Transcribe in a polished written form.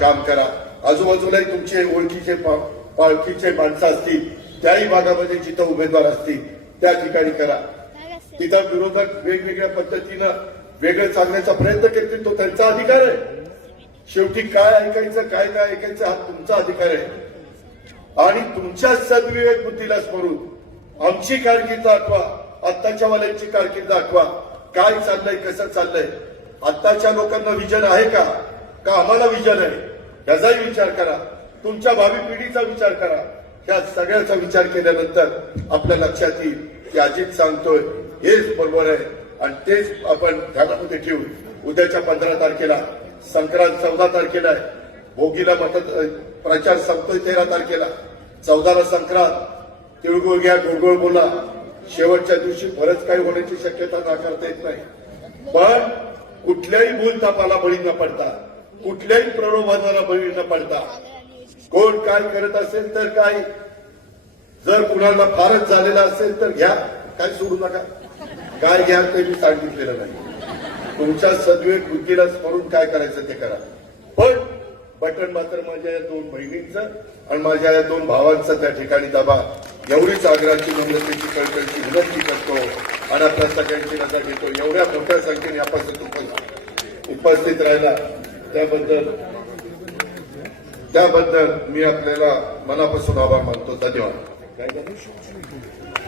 काम करा. आजूबाजूलाही तुमचे ओळखीचे पाळखीचे माणसं असतील, त्याही भागामध्ये जिथं उमेदवार असतील त्या ठिकाणी करा. तिथं विरोधक वेगवेगळ्या पद्धतीनं वेगळं सांगण्याचा प्रयत्न करतील, तो त्यांचा अधिकार आहे. शेवटी काय ऐकायचं काय नाही ऐकायचं हा तुमचा अधिकार आहे. आणि तुमच्या सद्विवेक बुद्धीला स्मरून आमची कारकीर्द दाखवा, आत्ताच्या वाल्यांची कारकीर्द दाखवा. काय चाललंय, कसं चाललंय, आत्ताच्या लोकांना विजन आहे का आम्हाला विजन आहे, याचाही विचार करा. तुमच्या भावी पिढीचा विचार करा. या सगळ्याचा विचार केल्यानंतर आपल्या लक्षात येईल की अजित सांगतोय हेच बरोबर आहे. आणि तेच आपण ध्यानामध्ये ठेवून उद्याच्या 15 तारखेला संक्रांत, 14 तारखेला आहे भोगीला प्रचार संपतोय, 13 तारखेला, 14ला संक्रांत. तिळगुळ घ्या, गुळगुळ बोला. शेवटच्या दिवशी बरंच काही होण्याची शक्यता नाकारता येत नाही. पण कुठल्याही भूलथापाला बळी न पडता, कुठल्याही प्रलोभनाला बळी न पडता, कोण काय करत असेल तर काय, जर कुणाला फारच झालेला असेल तर घ्या, काय सोडू नका. काय घ्या ते मी सांगितलेलं नाही. तुमच्या सद्विवेक बुद्धीला स्मरून काय करायचं ते करा. पण बटन मात्र माझ्या या 2 बहिणींचं आणि माझ्या या 2 भावांचं त्या ठिकाणी दाबा. एवढीच आग्रहाची नम्रतेची कळकळीची विनंती करतो आणि आपल्या सगळ्यांची रजा घेतो. एवढ्या मोठ्या संख्येने आपण उपस्थित राहिला त्याबद्दल मी आपल्याला मनापासून आभार मानतो. धन्यवाद.